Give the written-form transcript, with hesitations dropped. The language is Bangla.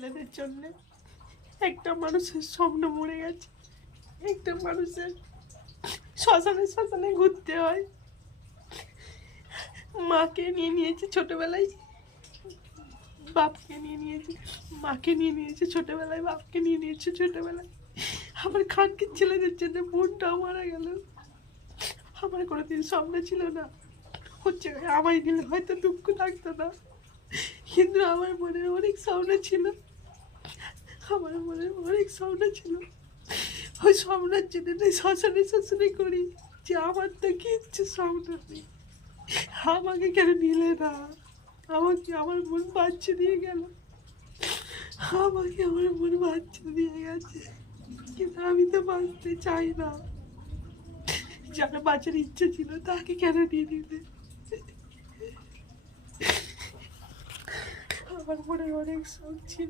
ছেলেদের জন্য একটা মানুষের স্বপ্ন মরে গেছে, একটা মানুষের শ্মশানে শ্মশানে ঘুরতে হয়। মাকে নিয়ে নিয়েছে ছোটবেলায়, বাপকে নিয়ে নিয়েছে, মাকে নিয়ে নিয়েছে ছোটবেলায়, বাপকে নিয়ে নিয়েছে ছোটবেলায়। আমার খানকির ছেলেদের জন্য বোনটাও মারা গেল। আমার কোনোদিন স্বপ্ন ছিল না হচ্ছে আমায় নিলে হয়তো দুঃখ লাগতো না, কিন্তু আমার মনে অনেক স্বপ্ন ছিল, আমার মনে অনেক স্বপ্ন ছিল। ওই স্বপ্নের জন্য শ্মশানে শ্মশানে করি যে আমার তো কিচ্ছু স্বপ্ন নেই, আমাকে কেন নিলে না, আমাকে আমার মন বাচ্চা দিয়ে গেল, আমাকে আমার মন বাচ্চা দিয়ে গেছে, কিন্তু আমি তো বাঁচতে চাই না। যার বাঁচার ইচ্ছে ছিল তাকে কেন নিয়ে নিলে? আমার মনে অনেক শখ ছিল।